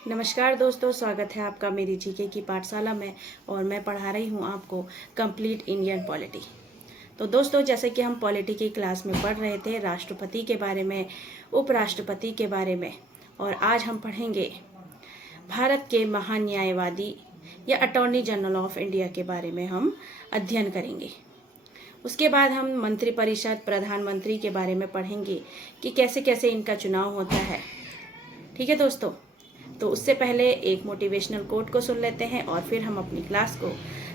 नमस्कार दोस्तों, स्वागत है आपका मेरी जीके की पाठशाला में। और मैं पढ़ा रही हूँ आपको कंप्लीट इंडियन पॉलिटी। तो दोस्तों, जैसे कि हम पॉलिटी की क्लास में पढ़ रहे थे राष्ट्रपति के बारे में, उपराष्ट्रपति के बारे में, और आज हम पढ़ेंगे भारत के महान न्यायवादी या अटॉर्नी जनरल ऑफ इंडिया के बारे में हम अध्ययन करेंगे। उसके बाद हम मंत्रिपरिषद, प्रधानमंत्री के बारे में पढ़ेंगे कि कैसे कैसे इनका चुनाव होता है। ठीक है दोस्तों, तो उससे पहले एक मोटिवेशनल कोट को सुन लेते हैं और फिर हम अपनी क्लास को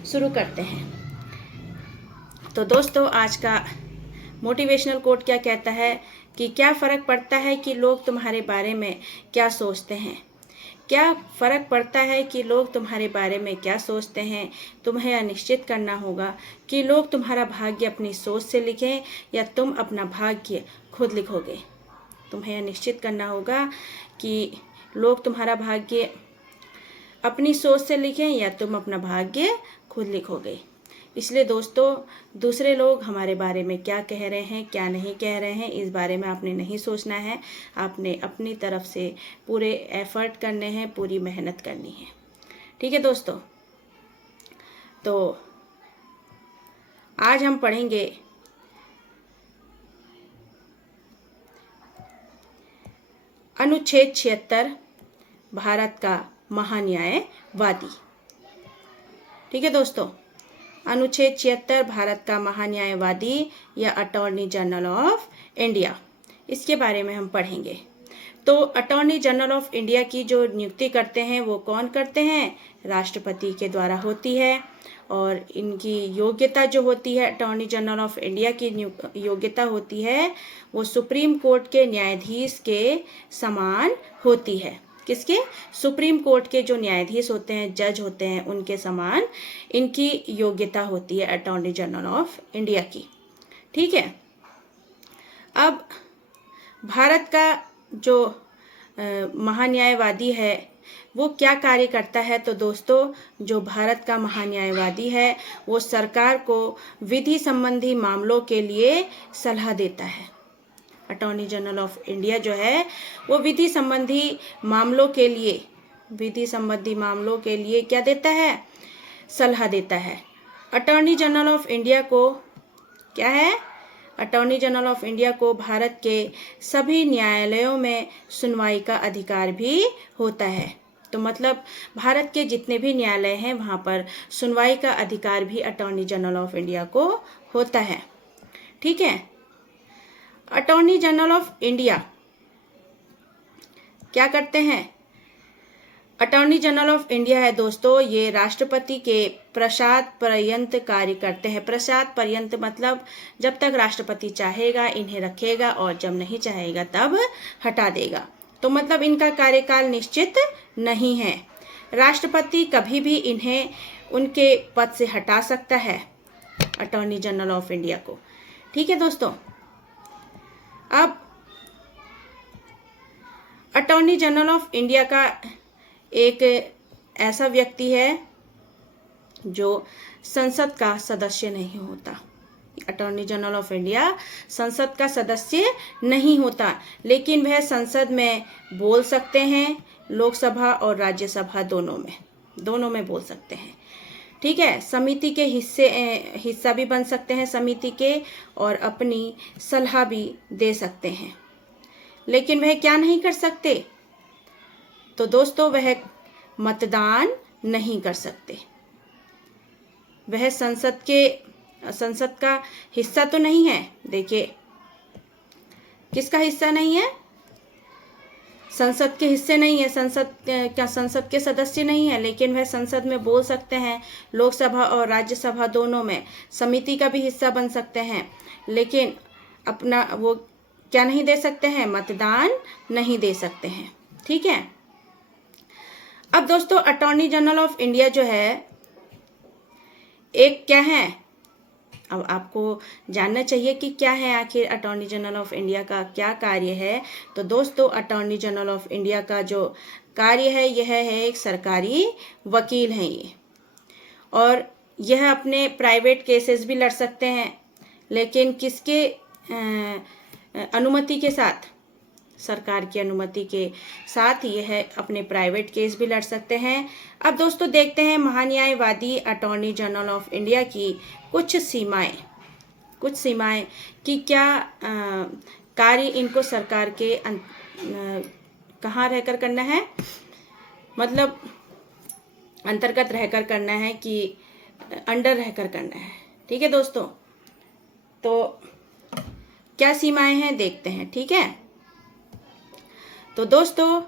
शुरू करते हैं। तो दोस्तों, आज का मोटिवेशनल कोट क्या कहता है कि क्या फ़र्क पड़ता है कि लोग तुम्हारे बारे में क्या सोचते हैं। क्या फ़र्क पड़ता है कि लोग तुम्हारे बारे में क्या सोचते हैं। तुम्हें यह निश्चित करना होगा कि लोग तुम्हारा भाग्य अपनी सोच से लिखें या तुम अपना भाग्य खुद लिखोगे। तुम्हें यह निश्चित करना होगा कि लोग तुम्हारा भाग्य अपनी सोच से लिखें या तुम अपना भाग्य खुद लिखोगे। इसलिए दोस्तों, दूसरे लोग हमारे बारे में क्या कह रहे हैं, क्या नहीं कह रहे हैं, इस बारे में आपने नहीं सोचना है। आपने अपनी तरफ से पूरे एफर्ट करने हैं, पूरी मेहनत करनी है। ठीक है दोस्तों, तो आज हम पढ़ेंगे अनुच्छेद 76, भारत का महान्यायवादी। ठीक है दोस्तों, अनुच्छेद 76 भारत का महान्यायवादी या अटॉर्नी जनरल ऑफ इंडिया, इसके बारे में हम पढ़ेंगे। तो अटॉर्नी जनरल ऑफ इंडिया की जो नियुक्ति करते हैं वो कौन करते हैं? राष्ट्रपति के द्वारा होती है। और इनकी योग्यता जो होती है, अटॉर्नी जनरल ऑफ इंडिया की योग्यता होती है, वो सुप्रीम कोर्ट के न्यायाधीश के समान होती है। किसके? सुप्रीम कोर्ट के जो न्यायाधीश होते हैं, जज होते हैं, उनके समान इनकी योग्यता होती है अटॉर्नी जनरल ऑफ इंडिया की। ठीक है। अब भारत का जो महान्यायवादी है वो क्या कार्य करता है? तो दोस्तों, जो भारत का महान्यायवादी है वो सरकार को विधि संबंधी मामलों के लिए सलाह देता है। अटॉर्नी जनरल ऑफ इंडिया जो है वो विधि संबंधी मामलों के लिए क्या देता है? सलाह देता है। अटॉर्नी जनरल ऑफ इंडिया को क्या है? अटॉर्नी जनरल ऑफ इंडिया को भारत के सभी न्यायालयों में सुनवाई का अधिकार भी होता है। तो मतलब भारत के जितने भी न्यायालय हैं वहाँ पर सुनवाई का अधिकार भी अटॉर्नी जनरल ऑफ इंडिया को होता है। ठीक है। अटॉर्नी जनरल ऑफ इंडिया क्या करते हैं? अटॉर्नी जनरल ऑफ इंडिया है दोस्तों, ये राष्ट्रपति के प्रसाद पर्यंत कार्य करते हैं। प्रसाद पर्यंत मतलब जब तक राष्ट्रपति चाहेगा इन्हें रखेगा और जब नहीं चाहेगा तब हटा देगा। तो मतलब इनका कार्यकाल निश्चित नहीं है। राष्ट्रपति कभी भी इन्हें उनके पद से हटा सकता है, अटॉर्नी जनरल ऑफ इंडिया को। ठीक है दोस्तों। अब अटॉर्नी जनरल ऑफ इंडिया का एक ऐसा व्यक्ति है जो संसद का सदस्य नहीं होता। अटॉर्नी जनरल ऑफ इंडिया संसद का सदस्य नहीं होता, लेकिन वह संसद में बोल सकते हैं, लोकसभा और राज्यसभा दोनों में बोल सकते हैं। ठीक है। समिति के हिस्सा भी बन सकते हैं समिति के, और अपनी सलाह भी दे सकते हैं। लेकिन वह क्या नहीं कर सकते? तो दोस्तों, वह मतदान नहीं कर सकते। वह संसद का हिस्सा तो नहीं है। देखिए, किसका हिस्सा नहीं है? संसद के हिस्से नहीं है, संसद के सदस्य नहीं है, लेकिन वह संसद में बोल सकते हैं, लोकसभा और राज्यसभा दोनों में, समिति का भी हिस्सा बन सकते हैं, लेकिन अपना वो क्या नहीं दे सकते हैं? मतदान नहीं दे सकते हैं। ठीक है। अब दोस्तों, अटॉर्नी जनरल ऑफ इंडिया जो है एक क्या है? अब आपको जानना चाहिए कि क्या है आखिर अटॉर्नी जनरल ऑफ इंडिया का क्या कार्य है। तो दोस्तों, अटॉर्नी जनरल ऑफ इंडिया का जो कार्य है यह है एक सरकारी वकील हैं ये, और यह अपने प्राइवेट केसेस भी लड़ सकते हैं, लेकिन किसके अनुमति के साथ? सरकार की अनुमति के साथ यह अपने प्राइवेट केस भी लड़ सकते हैं। अब दोस्तों देखते हैं महान्यायवादी अटॉर्नी जनरल ऑफ इंडिया की कुछ सीमाएं कि क्या कार्य इनको सरकार के कहाँ रहकर करना है, मतलब अंतर्गत रहकर करना है कि अंडर रहकर करना है। ठीक है दोस्तों, तो क्या सीमाएं हैं देखते हैं। ठीक है, तो दोस्तों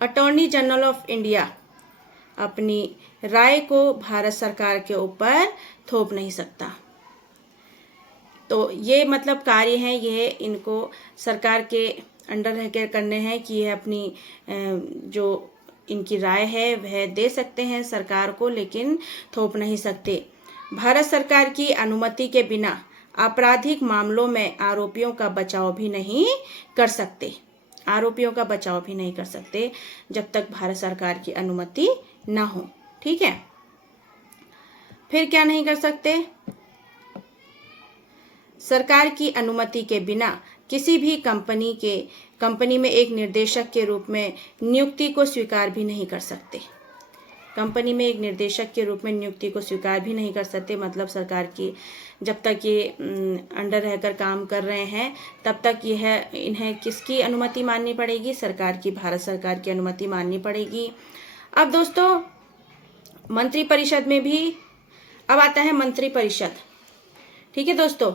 अटॉर्नी जनरल ऑफ इंडिया अपनी राय को भारत सरकार के ऊपर थोप नहीं सकता। तो ये मतलब कार्य है, ये इनको सरकार के अंडर रहकर करने हैं कि यह अपनी जो इनकी राय है वह दे सकते हैं सरकार को, लेकिन थोप नहीं सकते। भारत सरकार की अनुमति के बिना आपराधिक मामलों में आरोपियों का बचाव भी नहीं कर सकते, जब तक भारत सरकार की अनुमति ना हो। ठीक है, फिर क्या नहीं कर सकते, सरकार की अनुमति के बिना किसी भी कंपनी में एक निर्देशक के रूप में नियुक्ति को स्वीकार भी नहीं कर सकते। मतलब सरकार की जब तक ये अंडर रहकर काम कर रहे हैं तब तक इन्हें किसकी अनुमति माननी पड़ेगी, भारत सरकार की अनुमति माननी पड़ेगी। अब दोस्तों मंत्रिपरिषद में भी अब आता है मंत्रिपरिषद। ठीक है दोस्तों,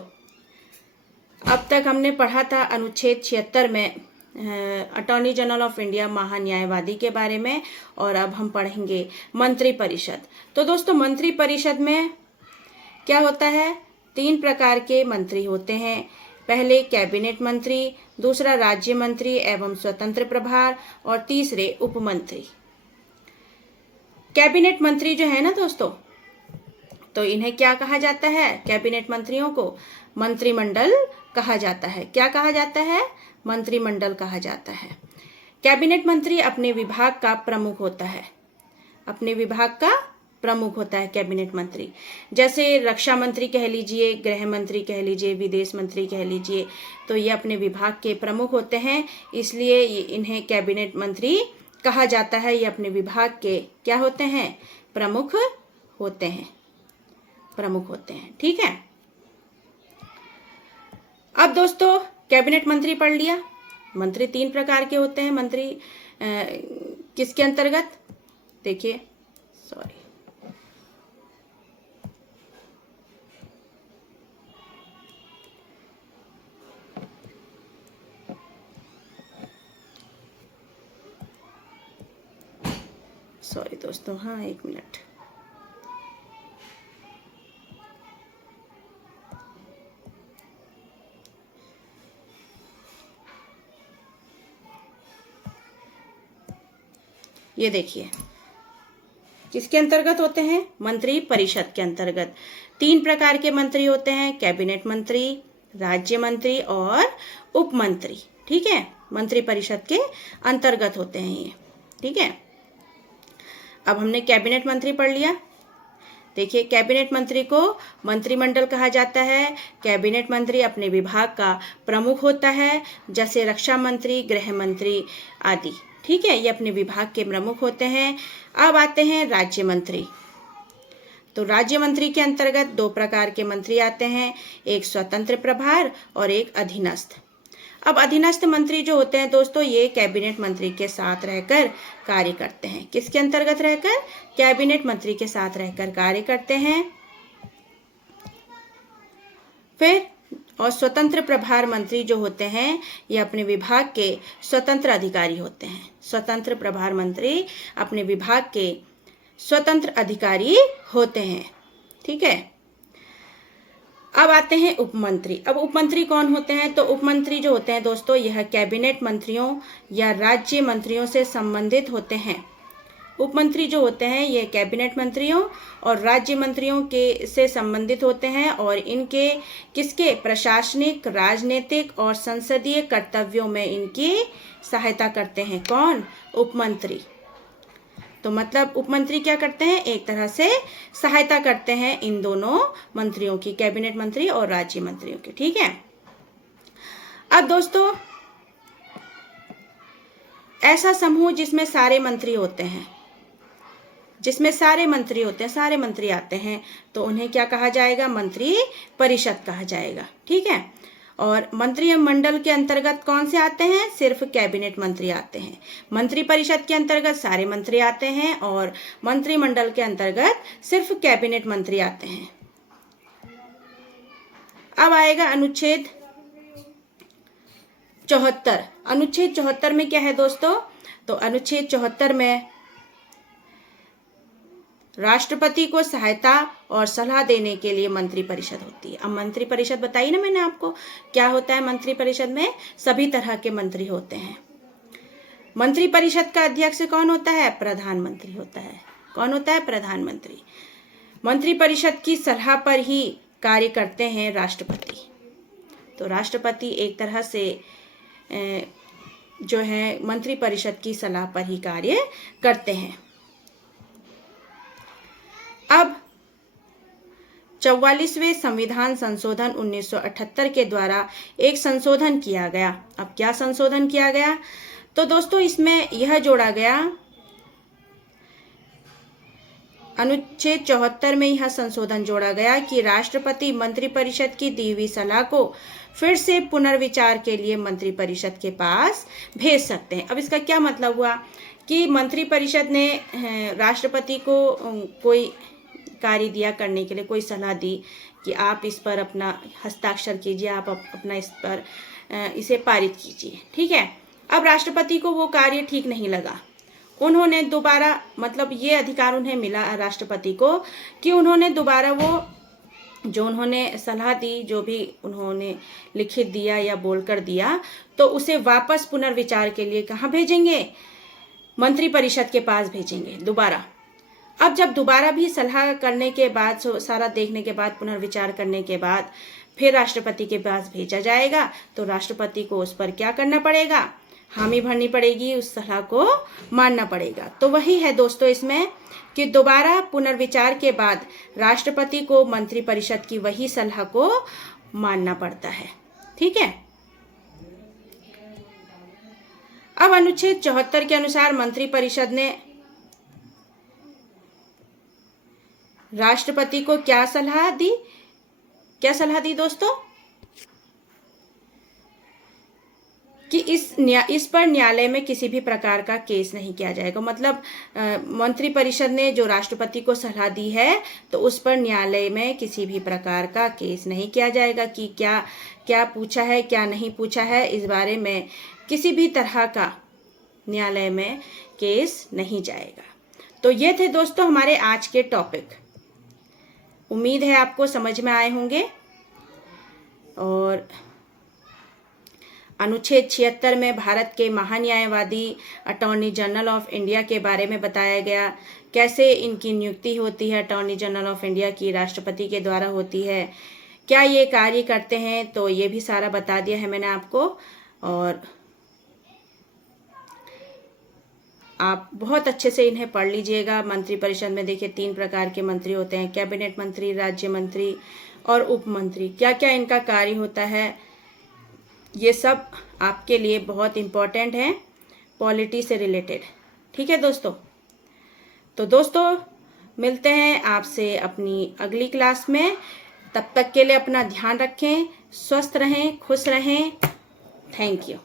अब तक हमने पढ़ा था अनुच्छेद 76 में अटॉर्नी जनरल ऑफ इंडिया महान्यायवादी के बारे में, और अब हम पढ़ेंगे मंत्रिपरिषद। तो दोस्तों मंत्रिपरिषद में क्या होता है, 3 प्रकार के मंत्री होते हैं। पहले कैबिनेट मंत्री, दूसरा राज्य मंत्री एवं स्वतंत्र प्रभार, और तीसरे उपमंत्री। कैबिनेट मंत्री जो है ना दोस्तों, तो इन्हें क्या कहा जाता है, कैबिनेट मंत्रियों को मंत्रिमंडल कहा जाता है। क्या कहा जाता है, मंत्रिमंडल कहा जाता है। कैबिनेट मंत्री अपने विभाग का प्रमुख होता है, कैबिनेट मंत्री। जैसे रक्षा मंत्री कह लीजिए, गृह मंत्री कह लीजिए, विदेश मंत्री कह लीजिए, तो ये अपने विभाग के प्रमुख होते हैं, इसलिए इन्हें कैबिनेट मंत्री कहा जाता है। ये अपने विभाग के क्या होते हैं, प्रमुख होते हैं। ठीक है, अब दोस्तों कैबिनेट मंत्री पढ़ लिया। मंत्री 3 प्रकार के होते हैं। मंत्री किसके अंतर्गत, देखिए सॉरी दोस्तों, हाँ 1 मिनट। ये देखिए किसके अंतर्गत होते हैं, मंत्री परिषद के अंतर्गत। 3 प्रकार के मंत्री होते हैं, कैबिनेट मंत्री, राज्य मंत्री और उप मंत्री। ठीक है, मंत्री परिषद के अंतर्गत होते हैं ये। ठीक है, अब हमने कैबिनेट मंत्री पढ़ लिया। देखिए कैबिनेट मंत्री को मंत्रिमंडल कहा जाता है। कैबिनेट मंत्री अपने विभाग का प्रमुख होता है, जैसे रक्षा मंत्री, गृह मंत्री आदि। ठीक है, ये अपने विभाग के प्रमुख होते हैं। अब आते हैं राज्य मंत्री। तो राज्य मंत्री के अंतर्गत 2 प्रकार के मंत्री आते हैं, एक स्वतंत्र प्रभार और एक अधीनस्थ। अब अधीनस्थ मंत्री जो होते हैं दोस्तों, ये कैबिनेट मंत्री के साथ रहकर कार्य करते हैं। किसके अंतर्गत रहकर, कैबिनेट मंत्री के साथ रहकर कार्य करते हैं। फिर और स्वतंत्र प्रभार मंत्री जो होते हैं, ये अपने विभाग के स्वतंत्र अधिकारी होते हैं। स्वतंत्र प्रभार मंत्री अपने विभाग के स्वतंत्र अधिकारी होते हैं। ठीक है, अब आते हैं उपमंत्री। अब उपमंत्री कौन होते हैं, तो उपमंत्री जो होते हैं दोस्तों, यह कैबिनेट मंत्रियों या राज्य मंत्रियों से संबंधित होते हैं। उपमंत्री जो होते हैं ये कैबिनेट मंत्रियों और राज्य मंत्रियों के से संबंधित होते हैं, और इनके किसके प्रशासनिक, राजनीतिक और संसदीय कर्तव्यों में इनकी सहायता करते हैं। कौन, उपमंत्री। तो मतलब उपमंत्री क्या करते हैं, एक तरह से सहायता करते हैं इन दोनों मंत्रियों की, कैबिनेट मंत्री और राज्य मंत्रियों की। ठीक है, अब दोस्तों ऐसा समूह जिसमें सारे मंत्री होते हैं, जिसमें सारे मंत्री होते हैं, सारे मंत्री आते हैं, तो उन्हें क्या कहा जाएगा? मंत्री परिषद कहा जाएगा। ठीक है। और मंत्रिमंडल के अंतर्गत कौन से आते हैं? सिर्फ कैबिनेट मंत्री आते हैं। मंत्री परिषद के अंतर्गत सारे मंत्री आते हैं और मंत्रिमंडल के अंतर्गत सिर्फ कैबिनेट मंत्री आते हैं। अब आएगा अनुच्छेद 74। अनुच्छेद 74 में क्या है दोस्तों? तो अनुच्छेद 74 में राष्ट्रपति को सहायता और सलाह देने के लिए मंत्री परिषद होती है। अब मंत्री परिषद बताई ना मैंने आपको, क्या होता है मंत्री परिषद में? सभी तरह के मंत्री होते हैं। मंत्री परिषद का अध्यक्ष कौन होता है? प्रधानमंत्री होता है। कौन होता है? प्रधानमंत्री। मंत्री परिषद की सलाह पर ही कार्य करते हैं राष्ट्रपति। तो राष्ट्रपति एक तरह से जो है मंत्री परिषद की सलाह पर ही कार्य करते हैं। अब 44वें संविधान संशोधन 1978 के द्वारा एक संशोधन किया गया। अब क्या संशोधन किया गया? तो दोस्तों इसमें यह जोड़ा गया, अनुच्छेद 74 में यह संशोधन जोड़ा गया कि राष्ट्रपति मंत्रिपरिषद की दी हुई सलाह को फिर से पुनर्विचार के लिए मंत्रिपरिषद के पास भेज सकते हैं। अब इसका क्या मतलब हुआ कि मंत्रिपरिषद ने राष्ट्रपति को कोई कार्य दिया करने के लिए, कोई सलाह दी कि आप इस पर अपना हस्ताक्षर कीजिए, आप अपना इस पर इसे पारित कीजिए। ठीक है। अब राष्ट्रपति को वो कार्य ठीक नहीं लगा, उन्होंने दोबारा, मतलब ये अधिकार उन्हें मिला राष्ट्रपति को कि उन्होंने दोबारा वो जो उन्होंने सलाह दी, जो भी उन्होंने लिखित दिया या बोलकर दिया, तो उसे वापस पुनर्विचार के लिए कहाँ भेजेंगे? मंत्रिपरिषद के पास भेजेंगे दोबारा। अब जब दोबारा भी सलाह करने के बाद, सारा देखने के बाद, पुनर्विचार करने के बाद फिर राष्ट्रपति के पास भेजा जाएगा, तो राष्ट्रपति को उस पर क्या करना पड़ेगा? हामी भरनी पड़ेगी, उस सलाह को मानना पड़ेगा। तो वही है दोस्तों इसमें कि दोबारा पुनर्विचार के बाद राष्ट्रपति को मंत्रिपरिषद की वही सलाह को मानना पड़ता है। ठीक है। अब अनुच्छेद 74 के अनुसार मंत्रिपरिषद ने राष्ट्रपति को क्या सलाह दी? क्या सलाह दी दोस्तों? कि इस पर न्यायालय में किसी भी प्रकार का केस नहीं किया जाएगा। मतलब मंत्रिपरिषद ने जो राष्ट्रपति को सलाह दी है, तो उस पर न्यायालय में किसी भी प्रकार का केस नहीं किया जाएगा कि क्या क्या पूछा है, क्या नहीं पूछा है। इस बारे में किसी भी तरह का न्यायालय में केस नहीं जाएगा। तो ये थे दोस्तों हमारे आज के टॉपिक। उम्मीद है आपको समझ में आए होंगे। और अनुच्छेद 76 में भारत के महान्यायवादी अटॉर्नी जनरल ऑफ इंडिया के बारे में बताया गया, कैसे इनकी नियुक्ति होती है। अटॉर्नी जनरल ऑफ इंडिया की राष्ट्रपति के द्वारा होती है, क्या ये कार्य करते हैं, तो ये भी सारा बता दिया है मैंने आपको। और आप बहुत अच्छे से इन्हें पढ़ लीजिएगा। मंत्रिपरिषद में देखिए 3 प्रकार के मंत्री होते हैं, कैबिनेट मंत्री, राज्य मंत्री और उप मंत्री। क्या क्या इनका कार्य होता है, ये सब आपके लिए बहुत इम्पोर्टेंट है, पॉलिटी से रिलेटेड। ठीक है दोस्तों। तो दोस्तों मिलते हैं आपसे अपनी अगली क्लास में। तब तक के लिए अपना ध्यान रखें, स्वस्थ रहें, खुश रहें। Thank you.